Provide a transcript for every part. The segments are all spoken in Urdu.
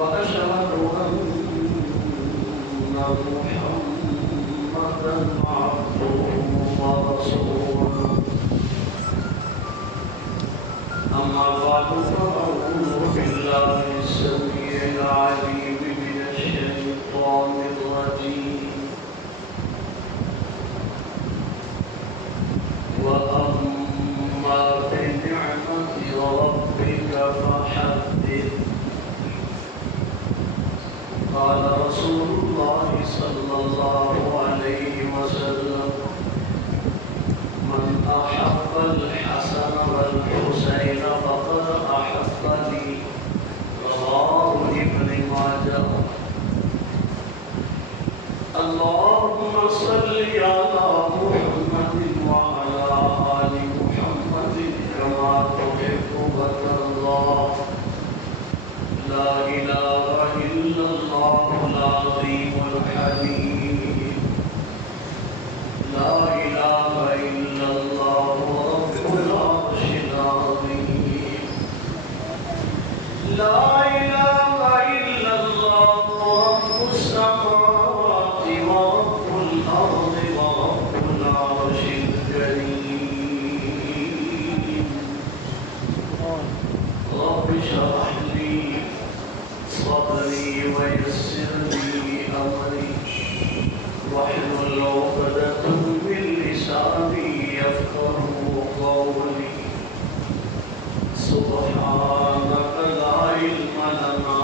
وأشهد أن محمدا عبده ورسوله أما بعد فأعوذ بالله السميع العليم من الشيطان الرجيم وأما بنعمة ربك فحدث قال رسول الله صلى الله عليه وسلم من أحب الحسن والحسين فقد أحبني رواه ابن ماجه اللهم صل على محمد وعلى آل محمد كما تحب وترضى لا إله إلا الله العظيم الحليم لا إله إلا الله رب العرش العظيم لا إله إلا الله رب السماوات ورب الأرض ورب العرش الكريم رب اشرح لي صدري ويسر لي أمري واحلل عقدة من لساني يفقهوا قولي سبحانك لا علم لنا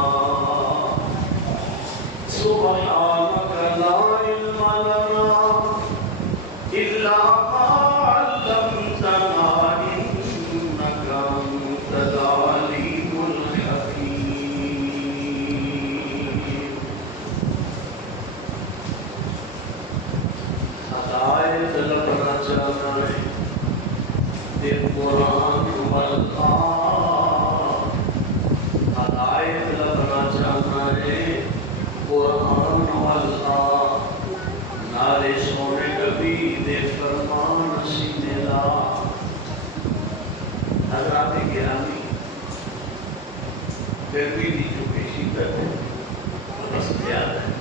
إلا ما علمتنا إنك أنت العليم الحكيم ہدایت لبنا چاہنا ہے دل قرآن والآن ہدایت لبنا چاہنا ہے قرآن والآن نارے سونے نبی دے فرمان سینے لا حضرات گرامی گرمی دی جو پیشی کرتے ہیں بس یاد ہے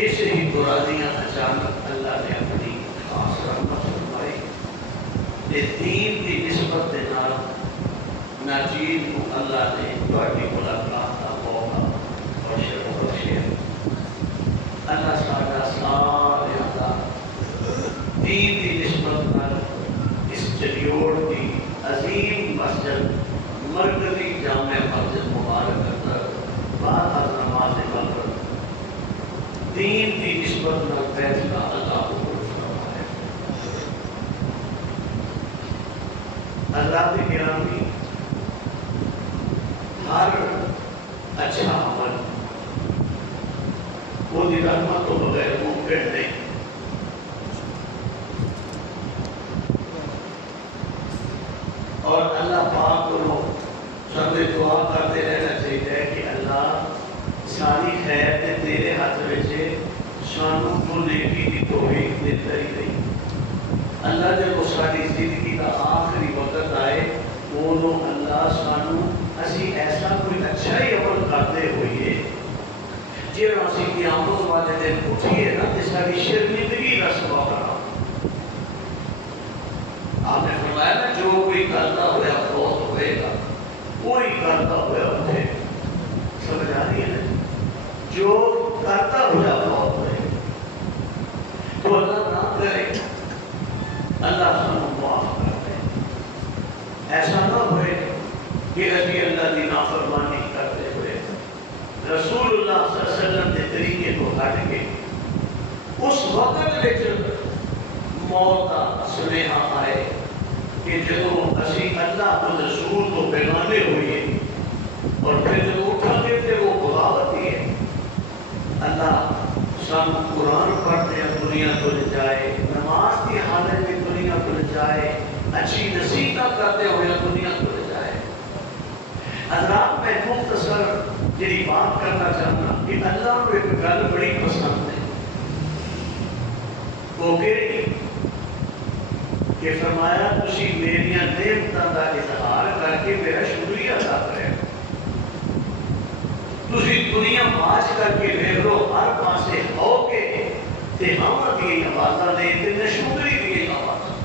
اسے ہی قرآنیاں اچانک اللہ نے اپنی خاص رحمت فرمائی دین کی نسبت دے نال ناچیز کو اللہ نے بڑی ملاقات کا موقع بخشے اللہ سارا سارے دا دین کی نسبت نال اس چلیوڑ کی عظیم مسجد مرکزی جامع مسجد مبارک اندر بعد از نماز مغرب دین کی نسبت نال فیصلہ اللہ کو فرمایا اللہ کے گرامی ہر اچھا عمل وہ دی رحمت تو بغیر ممکن نہیں اور اللہ پاک کو سب دعا کرتے رہنا چاہیے کہ اللہ ساری خیر تے تیرے ہاتھ وچے سانو کو نیکی دی توفیق دیتا ہی رہی اللہ جب وہ ساری زندگی کا آخری وقت آئے وہ اللہ سانو اسی ایسا کوئی اچھا ہی عمل کرتے ہوئے جی اسی قیامت والے دن اٹھیے نا کہ ساری شرمندگی کا سبب رہا آپ نے فرمایا نا جو کوئی کرتا ہوا فوت ہوئے گا وہی کرتا ہوا اٹھے سمجھ آ رہی ہے نا جو کرتا ہوا فوت ہوئے تو اللہ نہ کرے اللہ سانو معاف کر دے ایسا نہ ہوئے کہ ابھی اللہ کی نافرمانی کرتے ہوئے رسول اللہ صلی اللہ علیہ وسلم کے طریقے کو ہٹ کے اس وقت وچ موت کا سنیہا آئے کہ جب اسی اللہ کو رسول کو بیگانے ہوئے اور پھر جب اٹھا کے پھر وہ بغاوت ہے اللہ سب قرآن پڑھتے ہیں دنیا کو لے جائے نماز کی حالت میں دنیا کو لے جائے اچھی نصیحت کرتے ہوئے دنیا کو لے جائے حضرات میں مختصر جی بات کرنا چاہتا کہ اللہ کو ایک گل بڑی پسند ہے وہ کہ فرمایا تسی میری نعمتاں دا اظہار کر کے میرا شکریہ ادا کرے ماچ کر کے دیکھ لو ہر پاسے ہو کے تے ہاں دی آوازاں دے تے نشوری دی آوازاں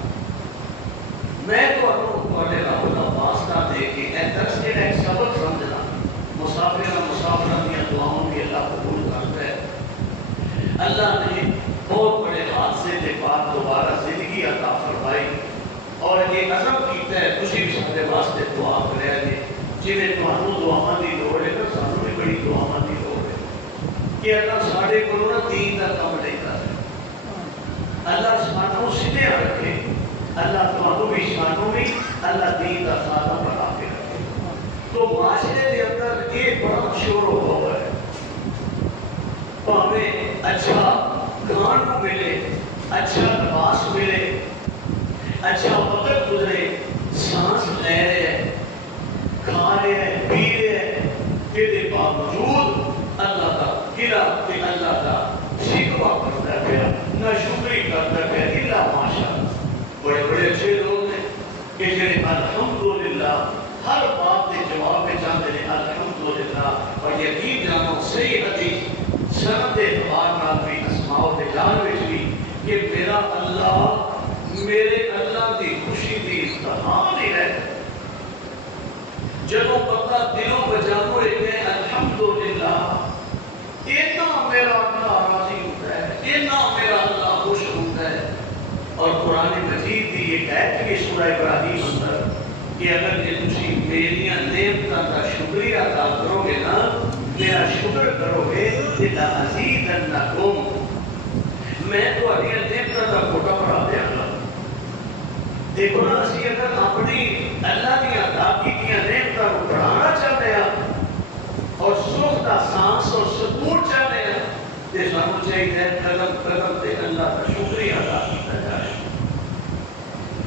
میں تو تواڈے رب دا واسطہ دے کے اے درس جڑا ایک سبق سمجھنا مسافراں دی دعاؤں بھی اللہ قبول کرتا ہے اللہ نے بہت بڑے حادثے کے بعد دوبارہ زندگی عطا فرمائی اور یہ عزم کیتا ہے تسی بھی سارے واسطے دعا کریا جی جویں تانوں دعاواں دی لوڑ ہے نا سانوں بھی بڑی دعاواں دی لوڑ ہے کہ اللہ ساڈے کولوں نا دین دا کم نہیں کرے اللہ سانوں سیدھے رکھے اللہ تانوں بھی سانوں بھی اللہ دین دا سادہ بنا کے رکھے تو معاشرے کے اندر یہ بڑا شور و غور ہے پاویں اچھا کھان کو ملے اچھا لباس ملے اچھا وقت گزرے سانس لے رہے کھا رہے پی رہے یہ باوجود اللہ کا گلا کہ اللہ کا شکوہ کرتا پیا نہ شکری کرتا پیا الا ماشاء بڑے بڑے اچھے لوگ ہیں کہ جنہیں الحمدللہ ہر بات کے جواب میں چاہتے ہیں الحمدللہ اور یقین جانو صحیح حدیث سند اعتبار نال بھی اسماء و جلال وچ بھی کہ میرا اللہ میرے اللہ کی خوشی کی انتہا نہیں رہتا جب بندہ دلوں بجانو ہے الحمدللہ اتنا میرا اللہ راضی ہوتا ہے اتنا میرا اللہ خوش ہوتا ہے اور قرآن مجید کی یہ آیت ہے سورہ ابراہیم اندر کہ اگر یہ تسی میری نعمتوں کا شکریہ ادا کرو گے نا میرا شکر کرو گے لَأَزِيدَنَّكُمْ میں تو اگلی نعمتوں کا کوٹا بڑھا دیا گا دیکھو نا اسی اگر اپنی اللہ کی عطا کی نعمتوں کو بڑھانا چاہتے ہیں اور سکھ کا سانس اور سکون چاہتے ہیں تو سانو چاہیے قدم قدم تے اللہ کا شکریہ ادا کیا جائے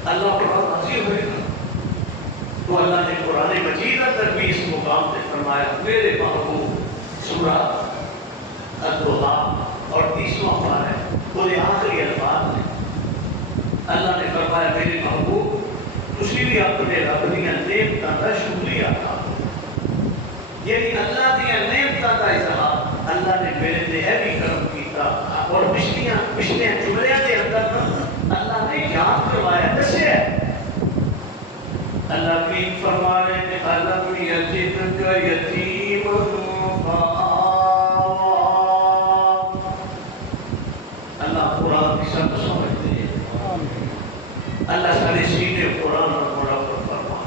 اللہ بڑا راضی ہوئے گا تو اللہ نے قرآن مجید اندر بھی اس مقام سے فرمایا میرے محبوب سورہ الدہا اور 30واں پارہ ہے وہ آخری الفاظ ہیں اللہ نے فرمایا میرے محبوب تسی بھی اپنے رب دیا نعمتوں کا شکریہ ادا کرو یعنی اللہ دیا نعمتوں کا اظہار اللہ نے میرے تے یہ بھی کرم کیتا اور پچھلے جملے کے اندر اللہ نے یاد کروایا دسیا اللہ کی فرما رہے ہیں الم یجدک یتیما فآویٰ اللہ قرآن کی سب سمجھتے ہیں اللہ سارے سینے قرآن اور قرآن پر فرما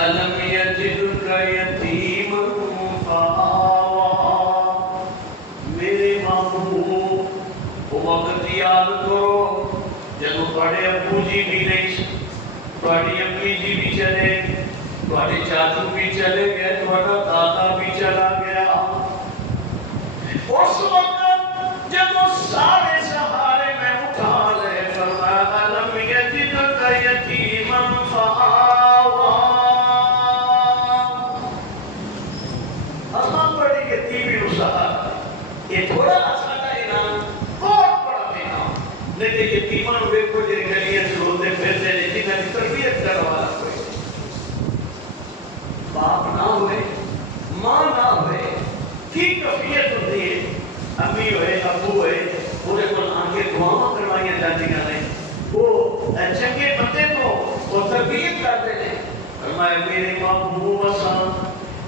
الم یجدک یتیما فآویٰ میرے محبوب وہ وقت یاد کرو جب بڑے ابو جی بھی نہیں تھوڑی امی جی بھی چلے تھوڑے چاچو بھی چلے گئے تھوڑا دادا بھی چلا گیا اس وقت جب وہ سارے سہارے میں اٹھا لے فرمایا الم یجدک یتیما فآویٰ ہم بڑی یتیمی سہارا یہ تھوڑا ساڈا انعام بہت بڑا انعام لیکن یتیماں نوں ویکھو جے گلیاں چ رولدے پھردے نے جنہاں دی تربیت کرن والا کوئی باپ نہ ہوئے ماں نہ ہوئے کی کفیت ہوتی ہے امی ہوئے ابو ہوئے پورے کو آن کے دعاواں کروائیاں جاندیاں نے وہ چنگے بندے کو وہ تربیت کرتے ہیں فرمایا میرے محبوب اساں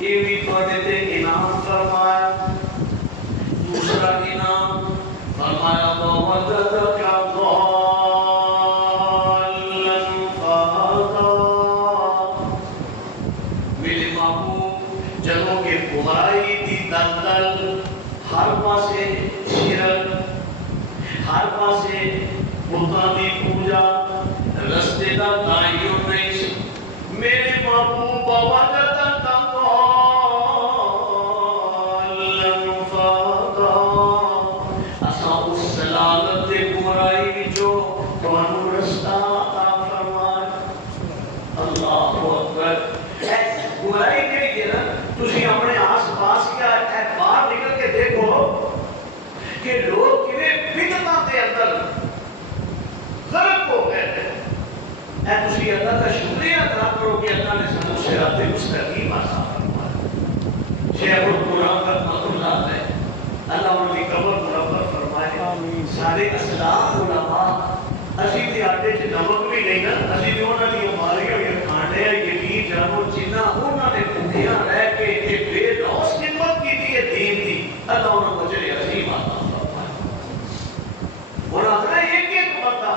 یہ بھی تواڈے تے انعام فرمایا دوسرا انعام فرمایا وَوَجَدَكَ ضَالًّا فَهَدَىٰ میرے محبوب جنوں کے گمراہی دی دلدل ہر پاسے شرک ہر پاسے بتاں دی پوجا رستے دا تعین نہیں میرے محبوب وَوَجَدَكَ کہ لوگ کنے بدعتاں دے اندر غرق ہو گئے اے تسی اللہ کا شکریہ ادا کرو کہ اللہ نے سانوں صراط مستقیم عطا فرمایا شیخ القرآن کا اللہ ان کی قبر منور فرمائے سارے اسلاف علماء اسی تے آٹے چ نمک بھی نہیں نا اسی تے انہاں دی ماریاں یہ کھانے یقین جانو جنہ انہاں نے بھوکیاں رہ کے یہ بے لوس خدمت کی ہے دین دی اللہ انہاں کو اجر عظیم عطا فرمائے اور اگر ایک بندہ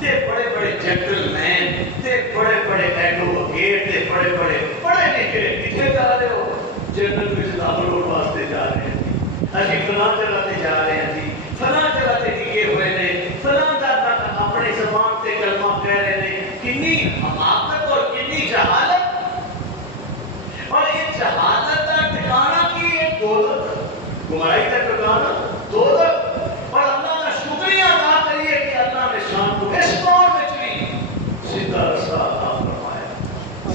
تے بڑے بڑے جنٹل مین تے بڑے بڑے ایڈوکیٹ تے بڑے پڑھے لکھے کتنے جا رہے ہو جنرل وچ داخل ہونے واسطے جا رہے ہیں اسی فلاں جگہ تے جا رہے ہیں جی فلاں جگہ تے ٹکے ہوئے نے فلاں جگہ اپنے زبان تے کلمہ کہہ رہے ہیں کنی حماقت اور کنی جہالت اور یہ جہالت کا ٹھکانہ کی ہے دوزخ گمراہی کا ٹھکانہ دوزخ اور اللہ کا شکریہ ادا کریے کہ اللہ نے شان کو اس دور میں چلی سیدھا رستہ عطا فرمایا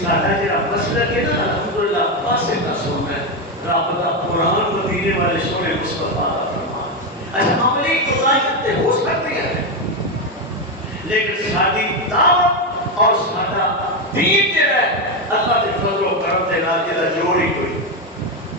سادہ جہاں مسلک ہے نا الحمدللہ پاسے کا سننا رابطہ قرآن مدینے والے سونے مصطفیٰ فرمایا اچھا عملی قرآن تے ہو سکتی ہے لیکن ساری دعوت اور سارا دین جو ہے اللہ کے فضل و کرم دے نال جڑا جوڑی ہوئی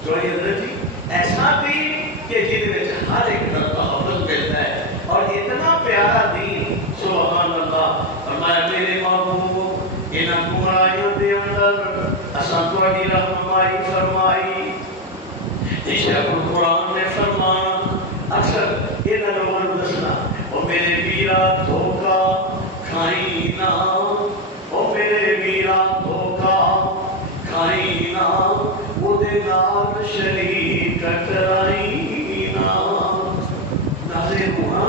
جوڑی حضرت جی ایسا دین کہ جن میں ہر ایک کا حفظ ملتا ہے اور اتنا پیارا دین سبحان اللہ فرمایا میرے محبوب ان گمراہیوں دے اندر اساں تہاڈی رہنمائی فرمائی شیخ القرآن نے فرمانا اکثر یہ لوگوں نے دسنا او میرے میرا دھوکا کھائی نہ او میرے میرا دھوکا کھائی نہ وہ دے نال شریک ٹکرائی نہ نازے ہونا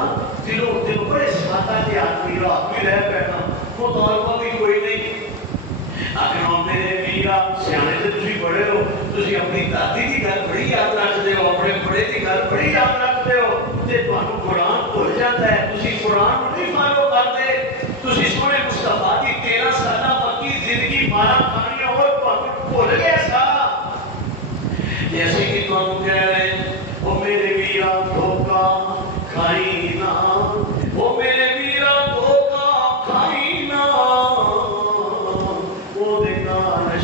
دل بڑے سادہ کے آدمی رہ بیٹھا وہ دور بھی کوئی نہیں آخر میرے میرا سیانے تے تسی بڑے ہو تسی اپنی دادی دی گل بڑی یاد رکھتے ہو اپنے بڑے دی گل بڑی یاد رکھتے ہو تے تانوں قرآن بھول جاتا ہے تسی قرآن نہیں فالو کرتے تسی سونے مصطفیٰ دی 13 سالہ مکی زندگی مارا کھانی اور تانوں بھول گئے سارا جیسے کہ تانوں کہہ رہے ہیں او میرے میرا دھوکا کھائی نہ او میرے میرا دھوکا کھائی نہ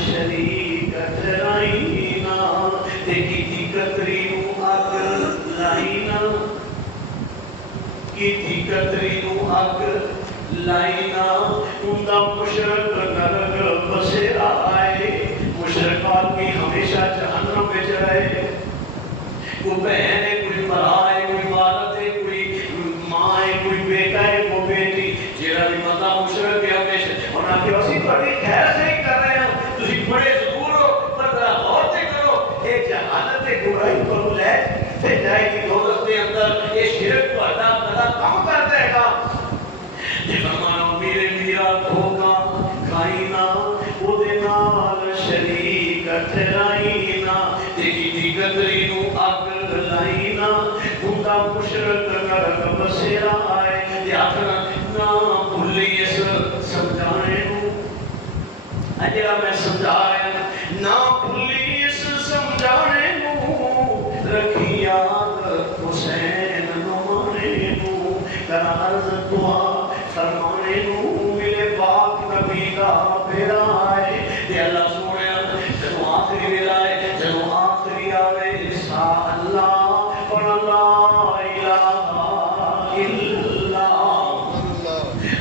شریک ٹرائی نہ دیکھی تھی کتری نو اگ لائی نہ کی تھی کتری نو اگ لائی نہ اندہ مشرق نرگ بسیرا آئے مشرقات کی ہمیشہ جہنم میں رہے کوئی بہن ہے کوئی برا ہے کوئی والد ہے کوئی ماں ہے کوئی بیٹا ہے کوئی بیٹی جیرا بھی بندہ مشرق ہے ہمیشہ اور آپ کے اسی بڑی خیر سے ہی کر رہے ہیں تسی بڑے ضرور ہو پر ذرا غور سے کرو ایک جہالت گمراہی کو لے تے جائے گی دوزخ کے اندر یہ شرک کو ادا کلا کم کر دے گا یہ فرمانا میرے میرا دھوکا کھائی نہ وہ دے نال شریک ٹھہرائی نہ دیکھی تھی قدری نو اگ لائی نہ بندہ مشرق نرک بسیرا آئے یہ آخر نہ بھولی اس سمجھانے نو اجرا میں سمجھا رہا ہوں نہ بھولی اس سمجھانے نو رکھی یاد حسین نمانے نو کرا عرض دعا فرمانے نو ملے پاک نبی دا پیرا آئے تے اللہ سوڑے جنو آخری ویلا ہے جنو آخری آوے سا اللہ اور اللہ الہ الا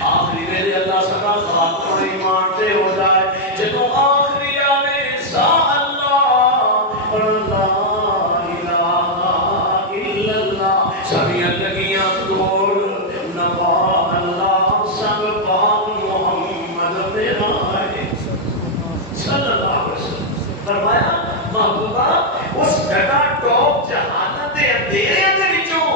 آخری ویلے اللہ سکا خاتم ایمان تے ہو جائے جنو آخری آوے سا اللہ اور اللہ الہ الا اللہ سبھی لگیاں توڑ نبا اللہ سب پاک محمد میرا ہے صلی اللہ علیہ وسلم فرمایا محبوبہ اس جگہ ٹاپ جہانت دے اندھیرے دے وچوں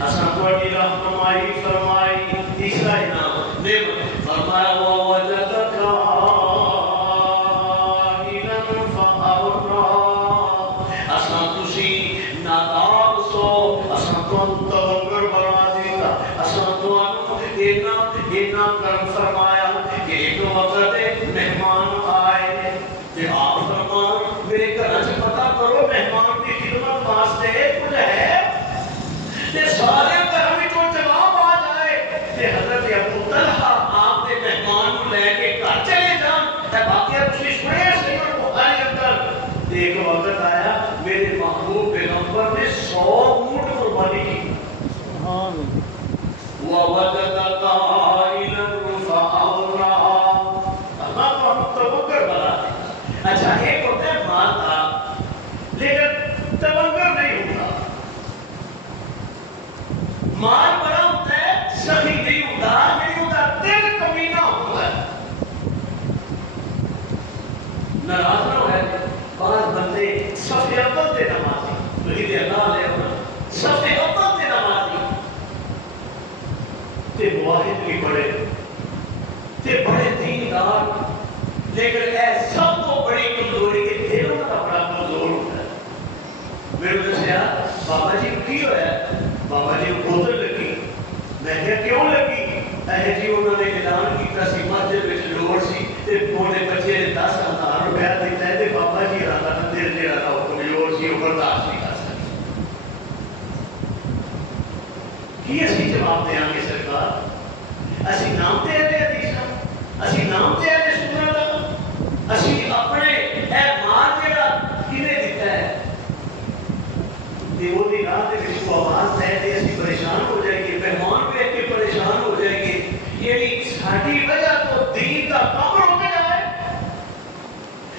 اساں تہاڈی رہنمائی فرمائی تیسرا انعام نعمت فرمایا ووجدک عائلا فاغنا اساں تسی نادار سو اساں تغیر بنا دیتا اساں تانوں اینا کرم فرمایا کہ ایک وقت مہمان آئے کہ آپ فرمان میرے گھر سے پتہ کرو مہمان کی خدمت واسطے کچھ ہے کہ سارے گھر میں جو جواب آ جائے کہ حضرت ابو طلحہ آپ نے مہمان کو لے کے گھر چلے جان باقی کچھ سنے سید بخاری اندر ایک وقت آیا میرے محبوب پیغمبر نے 100 اچھا ایک ہوتا ہے مالدار لیکن تبنگر نہیں ہوتا، مال بڑا ہوتا ہے سخی نہیں ہوتا، نہیں ہوتا دل کمینہ ہوتا ہے، ناراض نہ ہوئے بعض بندے صف اول تے نمازی توحید اللہ لے ہونا صف اول تے نمازی تے واحد بھی بڑے تے بڑے دیندار، لیکن اے سب کو بڑی کمزوری کے دلوں کا بڑا کمزور ہوتا ہے۔ میرے دسیا بابا جی کی ہوا ہے؟ بابا جی بوتل لگی، میں کہا کیوں لگی؟ اے جی انہوں نے اعلان کیتا سی مسجد وچ لوڑ سی تے مونے بچے نے 10,000 روپیہ دیتا ہے تے بابا جی راتا دل دے رہا حکم لوڑ سی وہ برداشت نہیں کر سکتے۔ کی اسی جواب دیاں گے سرکار؟ اسی نام تے اہل حدیث، اسی نام تے اہل سنت، اسی اپنے اے مال جڑا کنے دیتا ہے تے وہ دی راہ دے وچ آواز دے تے اسی پریشان ہو جائے گے، مہمان پہ کے پریشان ہو جائے گے، یعنی ساری وجہ تو دین کا کم رک جائے۔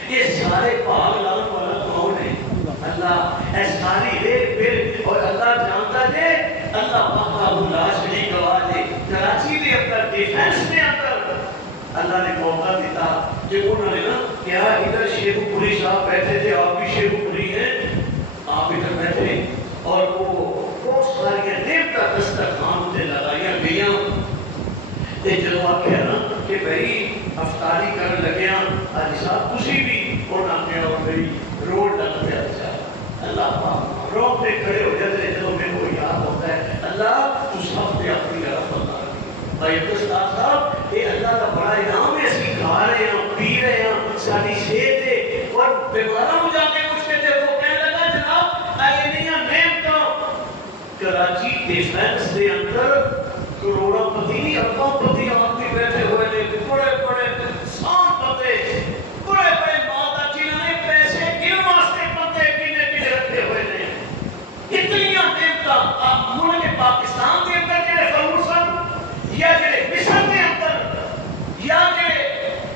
یہ سارے بھاگ لان والا کون ہے؟ اللہ۔ اے ساری ریل پھر اور اللہ جانتا ہے اللہ وحدہ لا شریک له ہے۔ کراچی کے اندر ڈیفنس کے اندر اللہ نے موقع دیتا کہ انہوں نے نا کیا ادھر شیخ پوری صاحب بیٹھے تھے، آپ بھی شیخ پوری ہیں، آپ ادھر بیٹھے اور وہ بہت ساری نیب کا دسترخوان سے لگائیاں گئیاں تے جب آخیا نا کہ بھائی افطاری کر لگیا حاجی صاحب تسی بھی انہاں نے اور میری روڈ لگ پیا چاہ اللہ پاک روڈ پہ کھڑے ہو جاتے جب میں وہ یاد ہوتا ہے اللہ تو سب نے اپنی رحمت اللہ کی بھائی استاد صاحب یہ اللہ کا بڑا انعام ہے، اسی کھا رہے ہیں پی رہے ہیں ساری صحت ہے اور بیماروں کو جا کے پوچھتے تھے وہ کہنے لگا جناب یہ نہیں نعمتاں کراچی ڈیفنس کے اندر کروڑوں پتی اربوں پتی آدمی بیٹھے ہوئے نے، بڑے بڑے انسان بندے، بڑے بڑے مالدار جنہوں نے پیسے گن واسطے بندے کنے کنے رکھے ہوئے نے، اتنی نعمتاں ملک پاکستان کے اندر جڑے فرور سن یا جڑے مصر کے اندر یا جڑے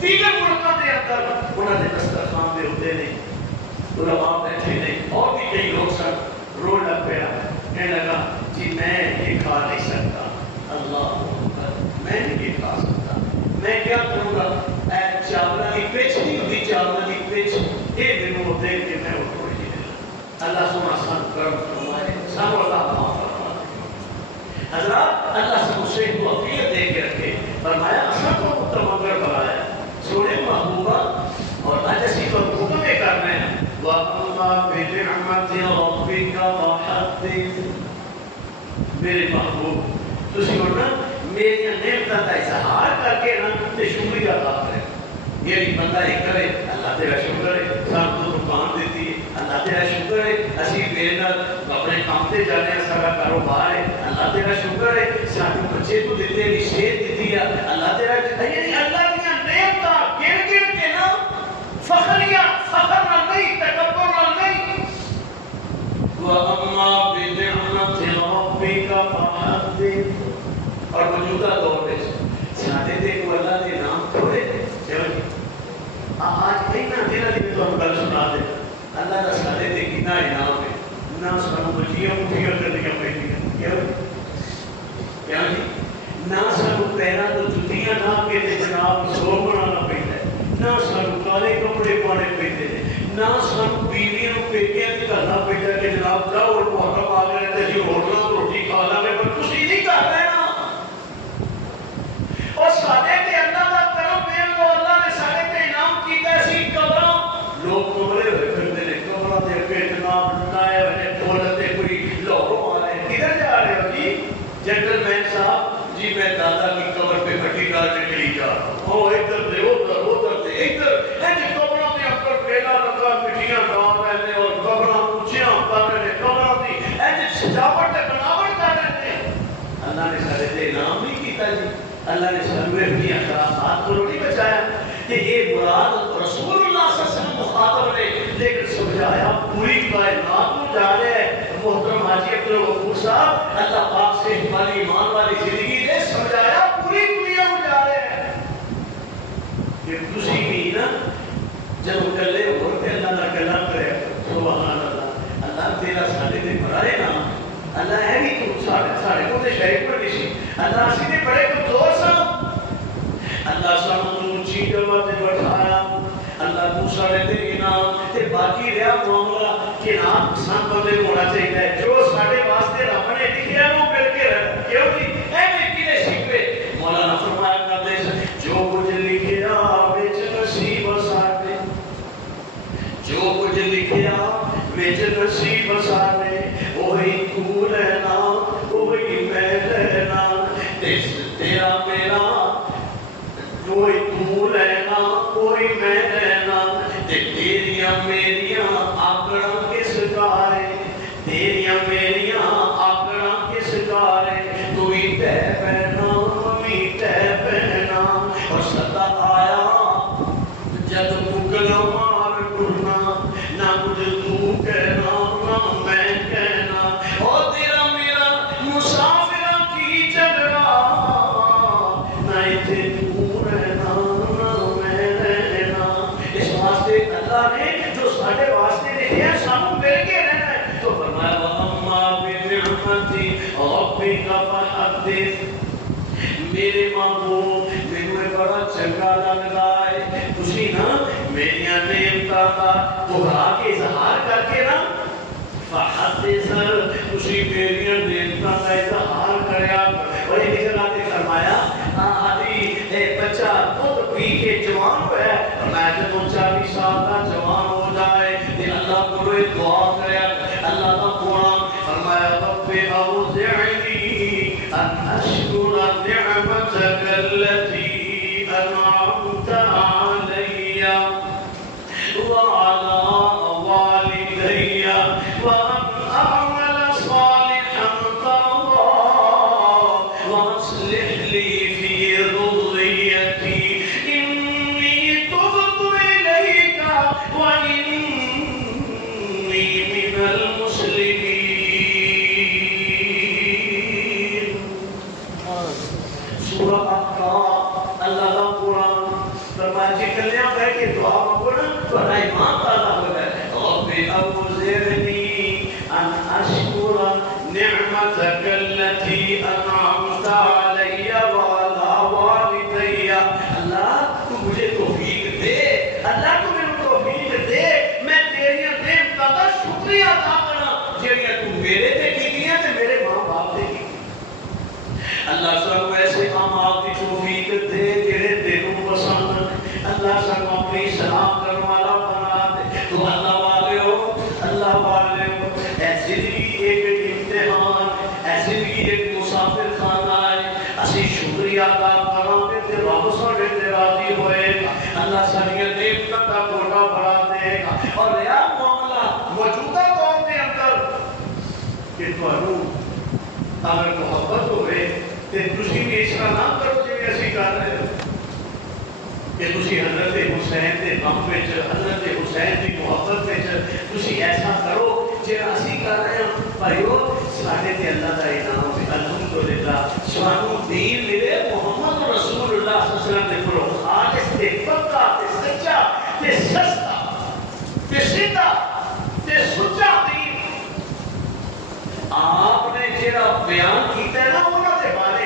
دیگر ملکوں کے اندر انہوں نے دسترخوان دے ہوتے نے، علماء بیٹھے نے اور بھی کئی لوگ سن، رو لگ پیا کہنے لگا جی میں یہ کھا نہیں سکتا، اللہ میں نہیں یہ کھا سکتا، میں کیا کروں گا؟ اے چاولہ کی پچ نہیں ہوتی، چاولہ کی پچ یہ دنوں دیکھ کے میں وہ تھوڑی جی دے اللہ سنا سن کرم فرمائے سن اللہ معاف فرمائے۔ حضرات اللہ سے اسے کو عقیدت دے کے رکھے، فرمایا اصل کو متمگر بنایا سونے محبوبہ اور آج اسی پر حکم کر رہے ہیں وَأَمَّا بِنِعْمَةِ رَبِّكَ فَحَدِّثْ۔ میرے محبوب تسی ہونا میری نعمتوں کا اظہار کر کے نا تے شکریہ ادا کرے، یعنی بندہ یہ کرے اللہ تیرا شکر ہے سب کو دکان دیتی ہے، اللہ تیرا شکر ہے اسی میرے نال اپنے کام تے جانے ہیں، سارا کاروبار ہے اللہ تیرا شکر ہے، سانو بچے کو دیتے ہیں صحت دیتی ہے اللہ تیرا، یعنی اللہ کی نعمتاں گن گن کے نا فخریاں فخر نہ نہیں تکبر نہ نہیں۔ وَأَمَّا بِنِعْمَةِ رَبِّكَ فَحَدِّثْ۔ اور موجودہ دور میں ساڈے تے کو اللہ دے نام تھوڑے آج اتنا دن علی تو ہم گل سنا دے اللہ کا ساڈے تے کتنا انعام ہے، نہ سانو بچیاں مٹھیاں کرنیاں پیندیاں کیا جی، نہ سانو پیراں تو جتیاں نہ کے تے جناب سو بنانا پیندا ہے، نہ سانو کالے کپڑے پانے پیندے نے، نہ سانو بیویاں نوں پیکیاں تے کرنا پیندا کہ جناب جاؤ اور محرم آ گئے تے جی ہوٹلاں تو روٹی کھا لاں گے پر تسی نہیں کر رہے نا۔ اور ساڈے تے اللہ دا کرم ہے جو اللہ نے ساڈے تے انعام کیتا سی قبراں لوگ کمرے ہوئے پھرتے نے، قبراں دے اگے جناب لائے ہوئے دولت تے کوئی لاہوروں آ رہے ہیں، کدھر جا رہے ہو جی؟ جنرل مین صاحب جی میں دادا کی قبر پہ مٹی ڈال کے چلی جا رہا ہوں، ادھر دے ادھر دے ادھر انج قبراں دے اندر پیلا لگا مٹیاں ڈال رہے ہیں اور قبراں اونچیاں کر رہے ہیں، قبراں دی انج سجاوٹ تے بناوٹ کر رہے ہیں۔ اللہ نے سارے تے انعام نہیں کیتا جی، اللہ نے سلوے اپنی اخلاقات کو نہیں بچایا کہ یہ مراد رسول اللہ صلی اللہ علیہ وسلم مخاطب نے، لیکن سمجھایا پوری کائنات کو جا رہے ہیں۔ محترم حاجی عبدالغفور صاحب اللہ پاک سے والی ایمان والی زندگی نے سمجھایا پوری دنیا کو جا رہے ہیں کہ تسی بھی نا جب کلے ہوتے اللہ نہ کلام کرے سبحان اللہ اللہ تیرا ساڈے تے بڑا ہے نا اللہ ہے بھی تو ساڈے کو تے شریف پر نہیں اللہ اسی تے بڑے کمزور سن اللہ سانو اونچی جگہ تے بٹھایا اللہ تو ساڈے تے انعام تے باقی رہا معاملہ کہ نام سان بندے ہونا چاہیے جو ساڈے واسطے رب نے لکھیا وہ مل کے رکھ کیوں جی ایویں کینے شکوے مولانا فرمایا کرتے جو کچھ لکھیا وچ نصیب ساڈے جو کچھ لکھیا وچ نصیب ساڈے وہی تو لینا وہی میں لینا تیرا میرا کوئی تو لینا کوئی میں لینا تیریاں میریاں آکڑاں کس کارے تیریاں میریاں آکڑاں کس کارے تو ہی تے پہنا ہمیں تے پہنا اور صدا آیا جد مکلا مار ٹرنا نہ مجھ تو کہنا نہ میں کہنا اور تیرا میرا مسافرہ کی جگہ نہ اتھے تو رہنا نہ میں رہنا اس واسطے اللہ نے جو ساڑھے واسطے لکھے ہیں ساموں مل کے رہنا ہے تو فرمایا وَأَمَّا بِنِعْمَتِ رَبِّكَ فَحَدِّثْ میرے محبوب میں بڑا چنگا لگتا ہے تسی نا میری نعمتاں دا دہرا کے اظہار کر کے نا فحدث تسی میری نعمتاں دا اظہار کریا اور ایک جگہ تے فرمایا آدھی بچہ دودھ پی کے جوان ہوا ہے اور میں جب 40 سال کا جوان ہو جائے تے اللہ کو دعا کریا اللہ کا قرآن فرمایا رب اوزعنی ان اشکر نعمتك التي انعمت علي وعلى والدي وان اعمل صالحا ترضاه واصلح لي في ذريتي اني تبت اليك واني من المسلمين سورہ احقاف اللہ کا قرآن فرمایا جی کلیاں کہہ کے دعا مانگنا تو ایمان تعالیٰ ہوتا ہے رب اوزعنی ان اشکر نعمتك التي انعمت علی وعلى والدی اللہ تو مجھے توفیق دے اللہ تو میرے توفیق دے میں تیری نعمتاں دا شکریہ ادا کرنا جڑیاں تو میرے تے کیتیاں تے میرے ماں باپ تے کی اللہ سب ایسے اعمال کی توفیق دے جڑے تینوں پسند اللہ سب اپنی سلام کرنے والا بنا دے تو اللہ والے ہو اے زندگی ایک امتحان اے زندگی ایک مسافر خانہ ہے اسی شکریہ ادا کراں گے تے رب ساڈے تے راضی ہوئے گا اللہ ساڈیاں نعمتاں دا کوٹا بڑھا دے گا اور رہا معاملہ موجودہ دور دے اندر کہ تانوں اگر محبت ہوئے تے تسی بھی اس طرح نہ کرو جی اسی کر رہے ہو کہ تسی حضرت حسین دے غم وچ حضرت حسین دی محبت وچ تسی ایسا کرو جے اسی کر رہے ہیں بھائیو ساڈے تے اللہ دا انعام ہے الحمدللہ سانوں دین ملے محمد رسول اللہ صلی اللہ علیہ وسلم دے کولوں خالص تے پکا تے سچا تے سستا تے سیدھا تے سچا دین آپ نے جڑا بیان کیتا ہے نا انہاں دے بارے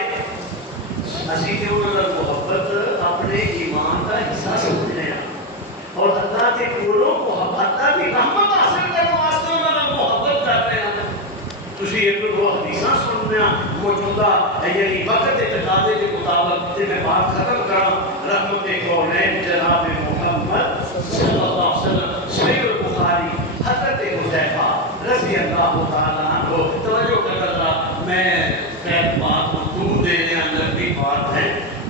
اسی تے انہاں دا محبت اپنے ایمان دا حصہ سمجھنے ہیں اور اللہ کے کولوں محبت دا بھی رحمت حاصل کرنے واسطے انہاں نال محبت کر رہے ہیں تسی ایک دو حدیثاں سننا موجودہ یعنی وقت کے تقاضے کے مطابق تے میں بات ختم کراں رحمت کونین جناب محمد صلی اللہ علیہ وسلم صحیح البخاری حضرت حذیفہ رضی اللہ تعالیٰ عنہ توجہ کر رہا میں خیر بات مطلوب دینے اندر بھی بات ہے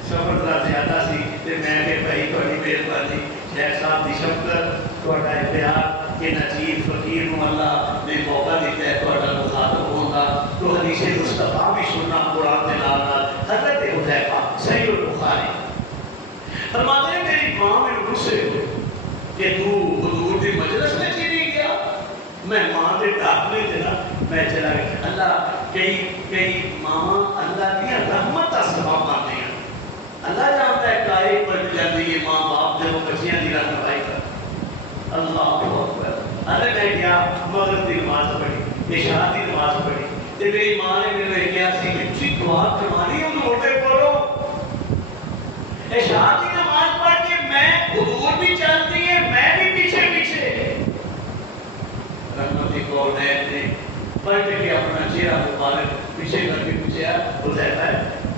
سفر ذرا زیادہ سی تے میں کہ بھائی تھوڑی مہربانی شیخ صاحب دی شفقت تھوڑا اختیار کہ نچیر فقیر نو اللہ نے موقع دیتا ہے تھوڑا مخاطب ہوگا تو حدیث مصطفیٰ بھی سننا قرآن کے نال حضرت حذیفہ صحیح البخاری فرماتے ہیں میری ماں میں غصے ہوئے کہ تو حضور دی مجلس میں چلی گیا میں ماں دے ڈاکنے دینا میں چلا گیا اللہ کئی ماں اللہ دیا رحمت کا سبب آتے ہیں اللہ جانتا ہے کائے پر جاتی ہے ماں باپ جب بچیاں دی رہنمائی کر اللہ اکبر. ارے میں گیا مغرب کی نماز پڑھی, عشاء کی نماز پڑھی, تے میری ماں نے میرے کیا سی کہ تسی دعا کرانی ہے تو اٹھے پڑھو. عشاء کی نماز پڑھ کے میں حضور بھی چلتی ہے, میں بھی پیچھے پیچھے. رحمت کونین نے پلٹ کے اپنا چہرہ مبارک پیچھے کر کے پوچھا, حذیفہ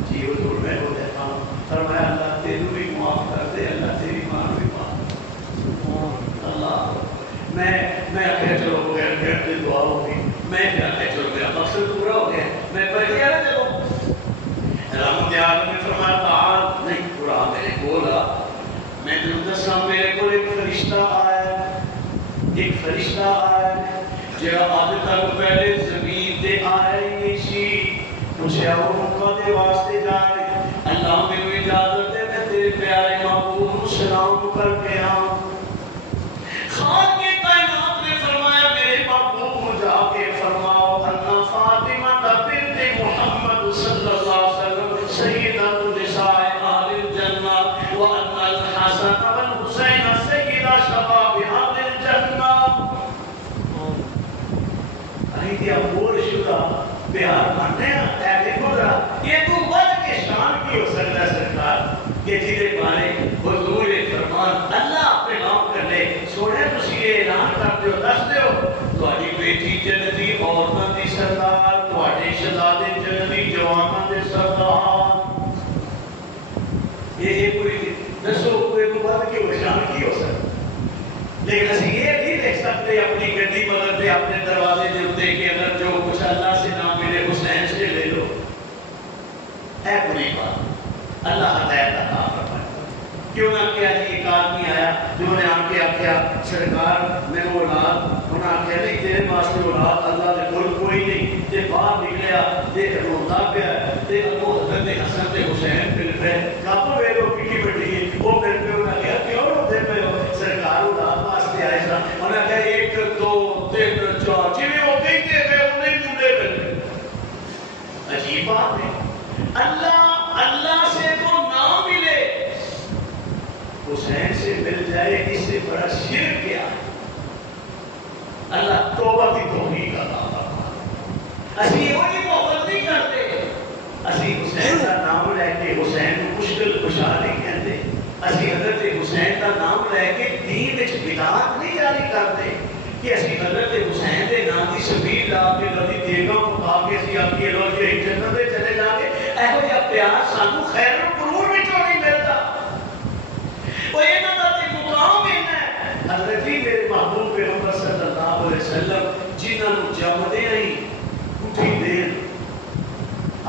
جی حضور میں حذیفہ ہوں. فرمایا اللہ تینوں بھی معاف کر دے, اللہ تیری ماں بھی معاف. اللہ میں آخر چلو ہو گیا, پھر دعا ہوگی. میں پھر آخر چلو میرا مقصد پورا ہو گیا, میں پڑھ گیا نا. چلو رحمت عالم نے فرمایا تعال نہیں پورا میرے بولا, میں نے دسا میرے کو ایک فرشتہ آیا, ایک فرشتہ آیا جڑا آج تک پہلے زمین تے آیا ہی نہیں سی. پوچھا وہ مکہ دے واسطے جا رہے, اللہ میں اجازت دے میں تیرے پیارے محبوب کو سلام کر کے آؤں. خان کے کائنات نے فرمایا میرے محبوب کو جا کے فرماؤ انا فاطمہ بنت محمد صلی اللہ علیہ وسلم سیدہ النساء اہل الجنہ وان الحسن والحسین سیدہ شباب اہل الجنہ. دیا بول شدہ بہار ماننے ہیں اے خدا, یہ تو بچ کے شان کی ہو سکتا ہے سرکار کہ جیدے بارے حضور فرمان اللہ اپنے نام کر لے. سوڑے تسی یہ اعلان کر دیو, دس دیو تواڈی بیٹی جنتی عورتاں دی سردار, تواڈے شہزادے جنتی جواناں دے سردار. یہ کوئی دسو کوئی تو بچ کے ہو شان کی ہو سکتا. لیکن اسی یہ نہیں دیکھ سکتے اپنی گڈی مگر دے اپنے دروازے دے اتے کہ اگر جو کچھ اللہ سے نہ ملے حسین سے لے لو. اے بری بات, اللہ ہدایت عطا فرمائے. کیوں نہ کیا جی ایک آدمی آیا جو نے آ کے آخیا سرکار میں اولاد, انہوں نے آخیا نہیں تیرے واسطے اولاد اللہ دے کول کوئی نہیں. تے باہر نکلیا تے روتا پیا تے اگوں حضرت حسن تے حسین مل پے, کب ویلو کی بڑی ہے وہ مل پے. انہوں نے کہا کیوں روتے پے ہو سرکار اولاد واسطے آئے سا. انہوں نے کہا 1 2 3 4 جویں وہ کہتے ہیں انہیں منڈے ملتے. عجیب بات ہے, اللہ سے تو نہ ملے حسین سے مل جائے, اس سے بڑا شرک کیا. اللہ توبہ کی توفیق عطا فرمائے. اسی وہی محبت نہیں کرتے, اسی حسین کا نام لے کے حسین کو مشکل کشا نہیں کہتے. اسی حضرت حسین کا نام لے کے دین وچ بدعت نہیں جاری کرتے کہ اسی حضرت حسین دے نام دی سبیل لا کے لوی دیگاں پکا کے اسی اپنی لوی جنت میں چلے جا کے ایہو جہا پیار سانو خیر القرون وچوں نہیں ملتا. وہ انہاں دا تے مقام ہے حضرت میرے محبوب پیغمبر صلی اللہ علیہ وسلم جنہاں نوں جمدے ہی اٹھی دیر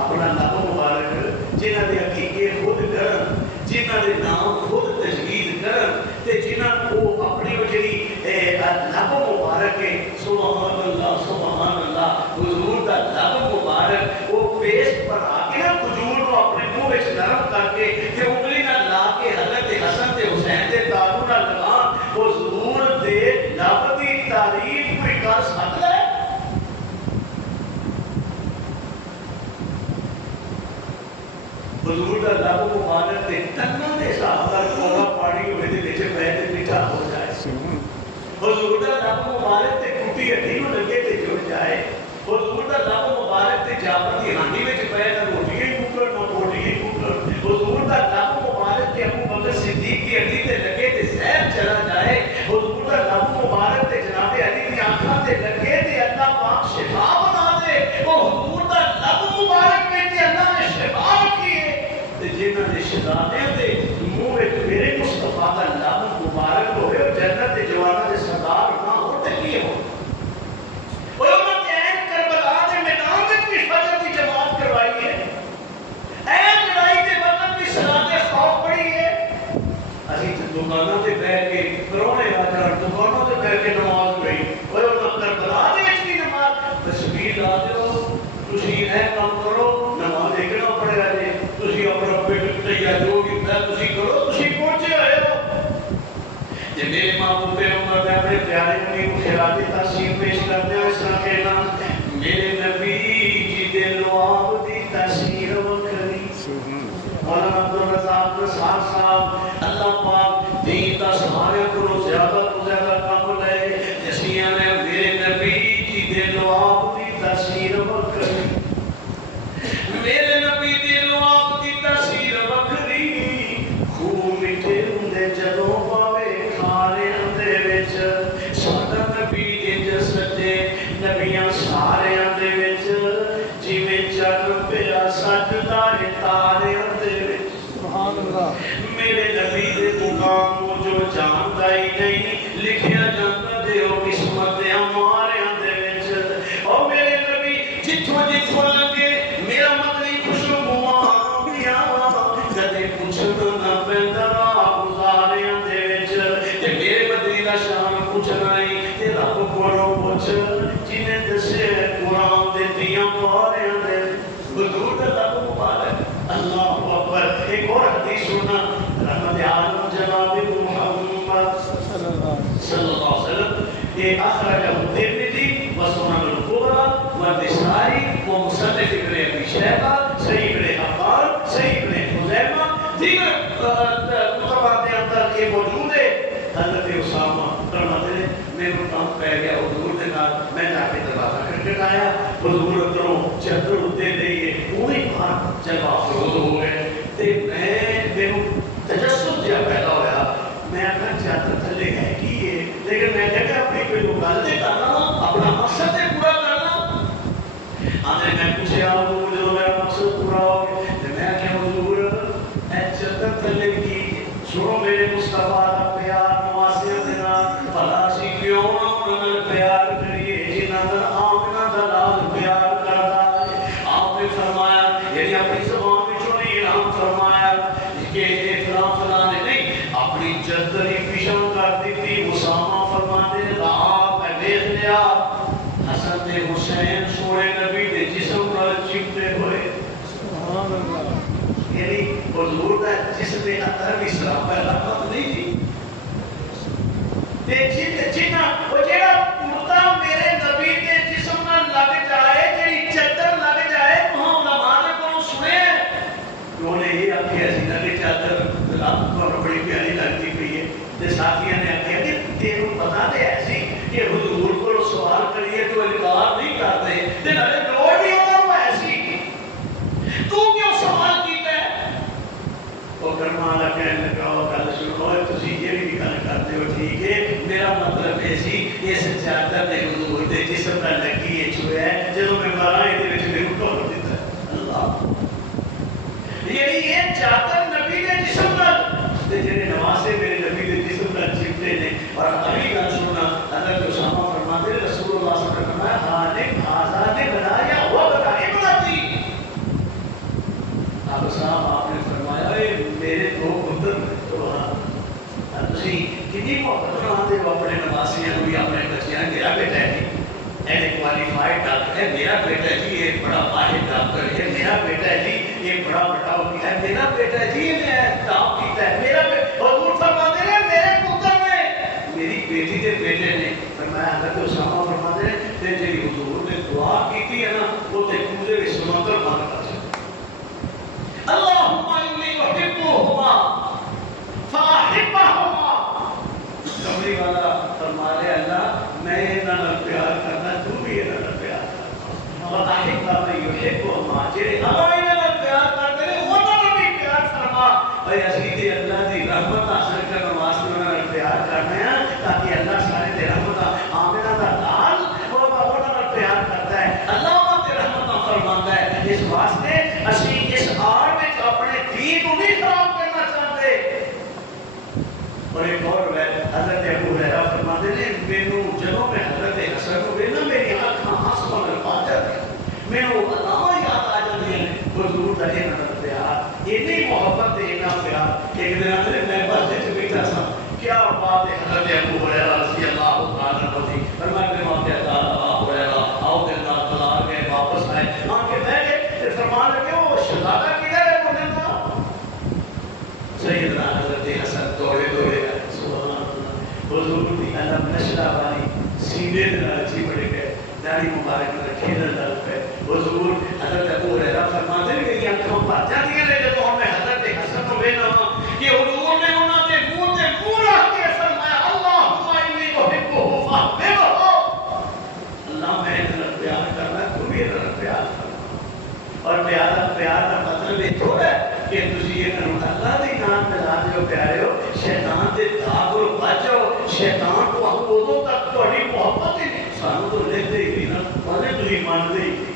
اپنا لب مبارک جنہاں دے عقیقے خود کرن, جنہاں دے نام خود تجوید کرن تے جنہاں کو اپنی وجری لب مبارک ہے سبحان اللہ حضور دا لب مبارک وہ پیسٹ پر آ کے نا حضور کو اپنے منہ وچ نرم کر کے تے انگلی نال لا کے حضرت حسن تے حسین دے تالو نال لگان حضور دے لب دی تعریف کوئی کر سکدا ہے؟ حضور دا لب مبارک تے تناں دے حساب نال کوڑا پانی ہوئے دے وچ پے تے میٹھا ہو جائے. حضور دا لب مبارک تے ٹوٹی ہڈی نوں لگے تے جڑ جائے. حضور دا لب مبارک تے جابر دی ہانڈی وچ پے تے روٹیاں ہی ٹوٹن نہ روٹیاں ہی ٹوٹن. حضور دا لب مبارک تے ابو بکر صدیق دی ہڈی تے لگے تے زہر چلا جائے. حضور دا لب مبارک تے جناب علی دی آنکھاں تے لگے تے اللہ پاک شفا بنا دے. وہ حضور دا لب مبارک تے اللہ نے شفا رکھی ہے. تے جنہاں نے شہزادے تے منہ وچ میرے مصطفیٰ دا لب مبارک ہوئے اور جنت دے جواناں دے سردار نہ ہو تے کی ہو. وہ انہاں نے عین کربلا دے میدان وچ بھی فجر دی جماعت کروائی ہے. عین لڑائی دے وقت بھی صلاۃ خوف پڑھی ہے. اسی دکانوں تے بیٹھ کے پرونے آ جان دکانوں تے بیٹھ کے نماز پڑھی. وہ انہاں کربلا دے وچ بھی نماز تسبیح لا دیو تسی اے کام کرو نماز ایک نہ پڑھیا جے تسی اپنا پیٹ کٹیا جو کیتا تسی کرو تسی پہنچے آئے ہو. جے میرے محبوب پیغمبر نے اپنے پیارے نبی کو خراج تحسین پیش کرتے ہوئے اس طرح کہنا میرے نبی جی دے لعاب دی تحسین وکھری. مولانا عبدالرزاق نصار صاحب اللہ پاک دین دا سہارے کو زیادہ تو زیادہ کام پوچھنا ہے تے رب کولوں پوچھ جنہیں دسے قرآن دے دیاں پاریاں دے حضور دا رب مبارک اللہ اکبر ایک اور حدیث سننا رحمت عالم جناب محمد صلی اللہ علیہ وسلم یہ اخرجہ ترمذی وسنن الکبریٰ والنسائی ومصنف ابن ابی شیبہ صحیح ابن حبان صحیح ابن خزیمہ دیگر کتبات کے اندر یہ موجود ہے حضرت اسامہ فرماتے ہیں میرے کام پہ گیا حضور کے ساتھ میں جا کے دروازہ کھٹکھٹایا آیا حضور اندروں چادر اتنے لئیے پوری بار جب افروز ہو گئے تے میرے تجسس جہاں پیدا ہوا میں اپنا چادر تھلے ہے کہ یہ لیکن میں کہتا اپنی کوئی غلطی کرنا اپنا مقصد پورا کرنا آنے میں پوچھے حضور جو میرا مقصد پورا ہو گیا میں کہا حضور اے چادر تھلے کی سنو میرے مصطفیٰ کا پیار نواسیہ دینا بھلا سی کیوں نہ پیار کریے جنہ در آمنہ دلال پیار کرتا ہے آپ نے فرمایا یعنی اپنی زبان میں جو نہیں رحم فرمایا کہ فلان فلان نہیں اپنی جدری پیشن کر دیتی اسامہ فرمانے رہا میں دیکھ لیا حسن حسین سونے نبی دے جسم پر چپتے ہوئے یعنی حضور کا جس نے اندر بھی اسلام پر رحمت نہیں تھی جنہ وہ جیڑا مردہ میرے نبی کے جسم میں لگ جائے جیڑی چادر لگ جائے وہاں علماء نے کو سنے انہوں نے یہ آخیا ایسی کہ چادر رات کو بڑی پیاری لگتی پئی ہے تے ساتھیوں نے آخیا کہ تینوں پتا تے ایسی کہ حضور کو سوال کریے تو انکار نہیں کرتے تے نالے لوڑ نہیں انہوں نے ایسی تو کیوں سوال کیتا ہے وہ کرما والا کہنے لگا وہ گل سنو تسی یہ بھی گل کرتے ہو ٹھیک ہے میرا مطلب ہے سی اس چادر نے حضور دے جسم پر لگی ہے چھویا ہے جدوں میں مراں دے وچ میرے ٹوٹ دیتا ہے اللہ یعنی یہ چادر نبی کے جسم پر تے جڑے نواسے میرے نبی کے جسم پر چپتے نے اور اگلی گل سننا حضرت اسامہ فرماتے ہیں رسول اللہ صلی اللہ علیہ وسلم نے خالق آزاد بنایا ہوا بنائے بناتی اب صاحب آپ نے فرمایا میرے دو پتر تو تسی کتنی محبت بناتے ہو اپنے نواسیاں بھی اپنے بچیاں میرا بیٹا ہے ایڈ کوالیفائڈ ڈاکٹر ہے میرا بیٹا جی ایک بڑا ماہر ڈاکٹر ہے میرا بیٹا جی ایک بڑا بڑا وکیل ہے میرا بیٹا جی نے کام کیتا ہے میرا حضور فرماتے ہیں میرے پتر نے میری بیٹی کے بیٹے نے فرمایا حضرت اسامہ فرماتے ہیں کہ جی حضور نے دعا کی ہے نا وہ تے پورے سمندر بن کر اللہم انی احبہما فاحبہما کمری والا فرما رہے اللہ میں انہاں پیار کرنا تو بھی انہاں پیار کرنا اور احبہ میں یحبہما جڑے انہاں پیار کرتے ہیں انہاں بھی پیار فرما بھائی اسی تے اللہ دی رحمت حاصل کرنے واسطے انہاں پیار کرنا ہے تاکہ اللہ سارے تے رحمت آمنہ دا لال انہاں پیار کرتا ہے اللہ تے رحمت فرماندا ہے اس واسطے اسی اس آڑ میں اپنے دین کو نہیں خراب کرنا چاہتے اور ایک اور حضرت ابو ہریرہ فرماتے ہیں مینوں جدوں میں حضرت حسن کو ویکھنا میری آنکھاں آنسوں نال بھر جاندیاں مینوں اللہ یاد آ جاندی ہے حضور دا انہاں دا پیار اتنی محبت تے اتنا پیار ایک دن اندر میں مسجد وچ بیٹھا سا کیا بات ہے حضرت ابو ہریرہ رضی اللہ تعالی عنہ دی فرماتے ہیں ماں کہتا ابو ہریرہ آؤ دل نال تلا گئے واپس آئے آ کے بیٹھ گئے تے فرمان لگے وہ شہزادہ کدھر ہے بولے سیدنا حضرت حسن دوڑے دوڑے سبحان اللہ حضور کی علم نشرہ والی سینے دل اچھی بڑے گئے داڑھی مبارک میں کھیلن ڈال پہ حضور حضرت ابو ہریرہ فرماتے ہیں کہ یہ آنکھوں پر جاتی ہیں لیکن تو ہمیں حضرت حسن کو بے نام کہ حضور نے انہوں نے منہ رکھ کے فرمایا اللہم انی احبہ فاحبہ اللہ میں اتنا پیار کرنا تو بھی اتنا پیار کرنا اور پیار کا مطلب یہ تھوڑا ہے کہ تسی یہ اللہ دی نام ملا دیو پیارے ہو شیطان دے داغ کو بچو شیطان کو ادوں تک تہاڈی محبت ہی نہیں سانو تو لکھتے ہی نہیں نا بھلے تسی مانتے ہی نہیں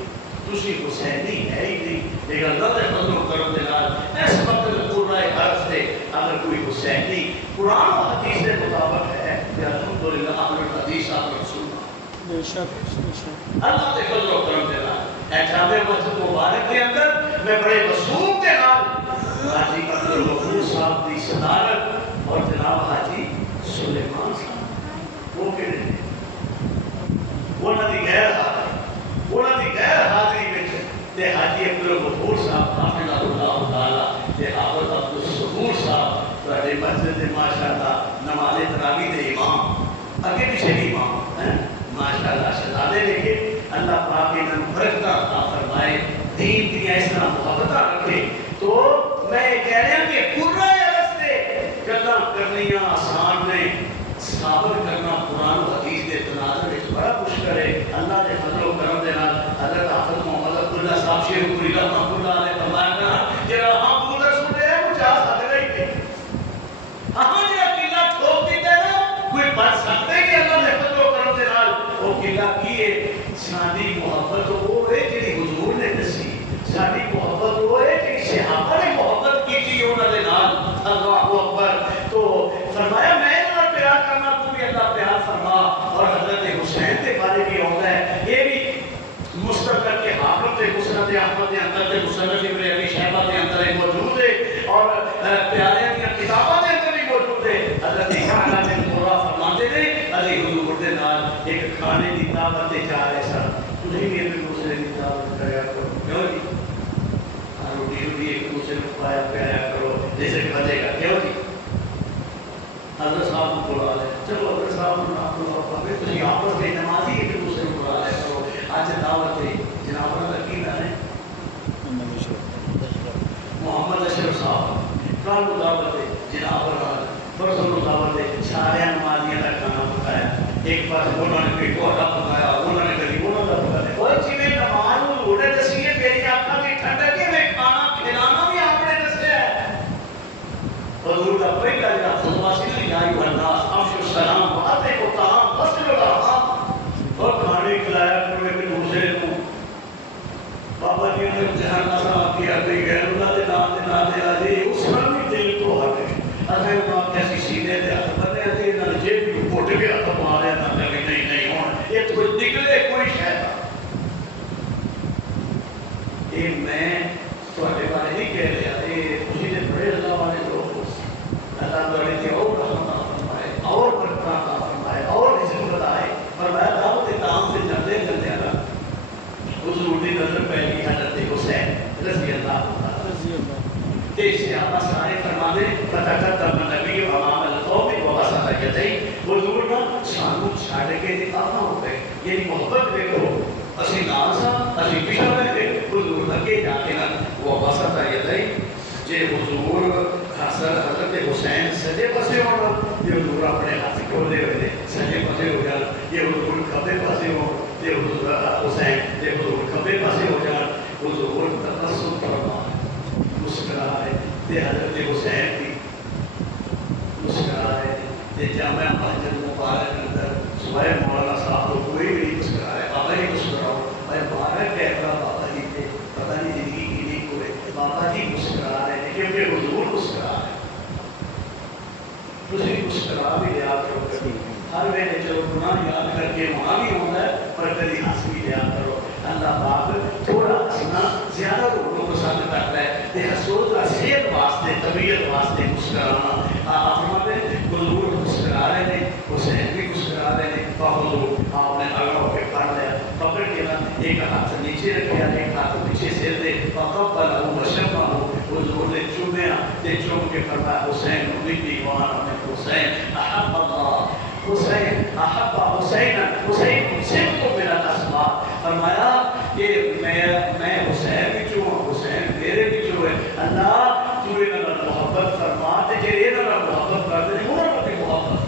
تسی حسینی ہے ہی نہیں لیکن اللہ دے فضل و کرم دے نال اس وقت قرآن حرف سے اگر کوئی حسینی قرآن و حدیث کے مطابق ہے کہ الحمدللہ امر حدیث امر سننا بے شک اللہ دے فضل و کرم دے نال اے جامع مسجد مبارک کے اندر میں بڑے مصروف کے نال حاجی عبدالغفور صاحب دی صدارت اور جناب حاجی سلیمان صاحب وہ کہڑے نے انہاں دی غیر حاضری وچ تے حاجی عبدالغفور صاحب حافظ اللہ تعالی تے حافظ عبدالصبور صاحب تواڈے مسجد دے ماشاءاللہ نماز تراویح دے امام اگے پیچھے امام ہیں ماشاءاللہ شہزادے لکھے اللہ پاک انہاں برکت عطا فرمائے دین دی اس طرح محبت رکھے تو میں کہہ رہا ہوں کہ پورا راستے گلاں کرنیاں آسان نے ثابت کرنا قرآن و حدیث دے تناظر وچ بڑا مشکل ہے اللہ دے فضل و کرم دے نال حضرت حافظ محمد عبداللہ صاحب شیخ پوری رحمۃ اللہ علیہ فرمایا جڑا ہاں پورا سن رہا ہے وہ چاہ سکتا ہی نہیں ہاں جڑا قلعہ ٹھوک دیتا ہے نا کوئی بچ سکتا ہے کہ اللہ دے فضل و کرم دے نال وہ قلعہ کی ہے ساری محبت وہ ہے جڑی حضور نے دسی ساری محبت وہ ہے جڑی صحابہ نے محبت کی تھی انہاں دے نال اللہ اکبر تو فرمایا میں پیار کرنا تو بھی اللہ پیار فرما اور حضرت حسین کے بارے بھی ہوتا ہے یہ بھی مستقل کے حافظ کے مسند احمد کے اندر کے مصنف ابن ابی شیبہ کے اندر موجود ہے اور پیارے کی کتابوں کے اندر بھی موجود ہے حضرت یحییٰ بن قرہ فرماتے ہیں علی حضور دے نال ایک کھانے کی دعوت تے جا رہے سن تسی بھی ایک دوسرے کی دعوت کریا کرو کیوں جی روٹی بھی ایک دوسرے کو کھایا پیا کرو جیسے کہ بچے گا کیوں جی حضرت صاحب کو بلا لے چلو حضرت صاحب کو نام بلا پاوے تسی آپس میں نمازی ایک دوسرے کو بلا لے کرو اج دعوت ہے جناب اللہ کی نام ہے محمد اشرف صاحب کل کو دعوت ہے جناب اللہ پرسوں کو دعوت ہے سارے نمازیاں کا کھانا پکایا ایک پاس انہوں نے کوئی کوٹا پکایا انہوں نے کبھی انہوں کا پکایا اور جی نماز کو لوڑے دسیے میری آنکھاں کی ٹھنڈک ہے میں کھانا کھلانا بھی آپ نے دسیا ہے حضور کا پہلا جا خطبہ سی یا ایھا الناس افشوا السلام واتقوا الطعام واصلوا الارحام اور کھانے کھلایا کرو ایک دوسرے کو بابا جی نے جہان نظر کیا کہ غیر اللہ دے نام دے آجے اس پر بھی دل تو ہٹے اگر آپ کیسی سیدھے دے ہاتھ بنے تھے نہ جیب بھی پھٹ گیا تو مارے نہ کہ نہیں ہون یہ تو نکلے کوئی شیطان یہ میں تواڈے بارے نہیں کہہ رہا یہ خوشی دے بڑے اللہ والے لوگ اللہ تعالی کی اور رحمت فرمائے اور برکت عطا فرمائے اور رزق بتائے فرمایا دعوت کام سے جلدے جلدے آ حضور دی نظر پہ گئی حضرت حسین رضی اللہ عنہ کہ صحابہ سارے فرماتے فتقدم النبی امام القوم وبسط یدیہ حضور نے سانو چھڈ کے دکھانا ہو گئے یعنی محبت دیکھو اسی نال سا اسی پیچھے رہے حضور اگے جا کے وبسط یدیہ جے حضور حضرت حسین سجے پسے ہونا یہ حضور اپنے ہاتھ کھولے ہوئے سجے پسے ہو جانا یہ حضور کھبے پسے ہو یہ حضور حسین یہ حضور کھبے پسے ہو جانا حضور تبسم فرما مسکرا ہے یہ حضرت حسین بھی مسکرا ہے یہ جامعہ مسجد مبارک اندر صبح مولانا صاحب کو کوئی بھی نہیں مسکرا ہے بابا جی مسکراؤ میں مبارک کہہ رہا بابا جی تھے پتہ نہیں زندگی کی نہیں ہوئے بابا جی مسکرا رہے ہیں کیونکہ حضور مسکرا ہے تسی مسکرا بھی لیا کرو کبھی ہر ویلے چلو گناہ یاد کر کے وہاں بھی ہوتا ہے پر کبھی ہنس بھی لیا کرو اللہ پاک تھوڑا ہنسنا زیادہ لوگوں کو پسند کرتا ہے کہ حسود کا صحت واسطے طبیعت واسطے مسکرانا آپ فرماتے ہیں حضور مسکرا رہے ہیں حسین بھی مسکرا رہے ہیں حضور آپ نے اگلا ہو کے پڑھ لیا پکڑ کے نا ایک ہاتھ نیچے رکھا ایک ہاتھ پیچھے سر دے فقبلہ وشمہ حضور نے چومیا تے چوم کے فرمایا حسین امید دیوان حسین احب اللہ حسین احب حسین حسین صرف کو میرا اسماء فرمایا کہ میں حسین بھی ہوں حسین میرے بھی ہے اللہ تو انہاں محبت فرما تے جے انہاں محبت کر دے انہاں بھی محبت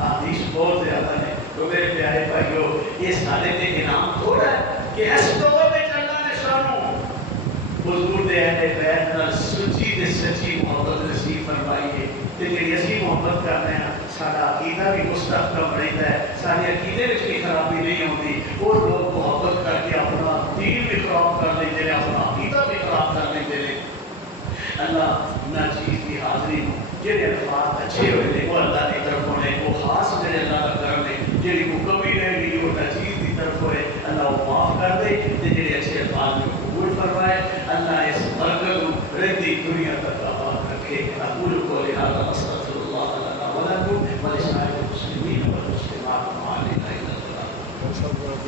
حدیث بہت زیادہ ہے تو میرے پیارے بھائیو یہ سارے تے انعام تھوڑا ہے کہ اس دور میں اللہ نے سانو حضور دے اہل بیت نال سچی تے سچی محبت نصیب فرمائی ہے تے جڑی اسی محبت کرتے ہیں سارا عقیدہ بھی مستحکم رہتا ہے سارے عقیدے میں بھی خرابی نہیں ہوتی وہ لوگ محبت کر کے اپنا دین بھی خراب کر لیتے ہیں اپنا عقیدہ بھی خراب کر لیتے ہیں اللہ نہ چیز کی حاضری ہوں جہے الفاظ اچھے ہوئے تھے وہ اللہ کی طرف ہونے وہ خاص میرے اللہ کا کرم ہے جہی کو کمی رہ گئی وہ نہ چیز کی طرف ہوئے اللہ وہ معاف کر دے جہے اچھے الفاظ میں قبول فرمائے اللہ اس برکت رہتی دنیا تک آباد رکھے اقول قولی ھذا استغفر اللہ لنا ولکم ولسائر المسلمین سب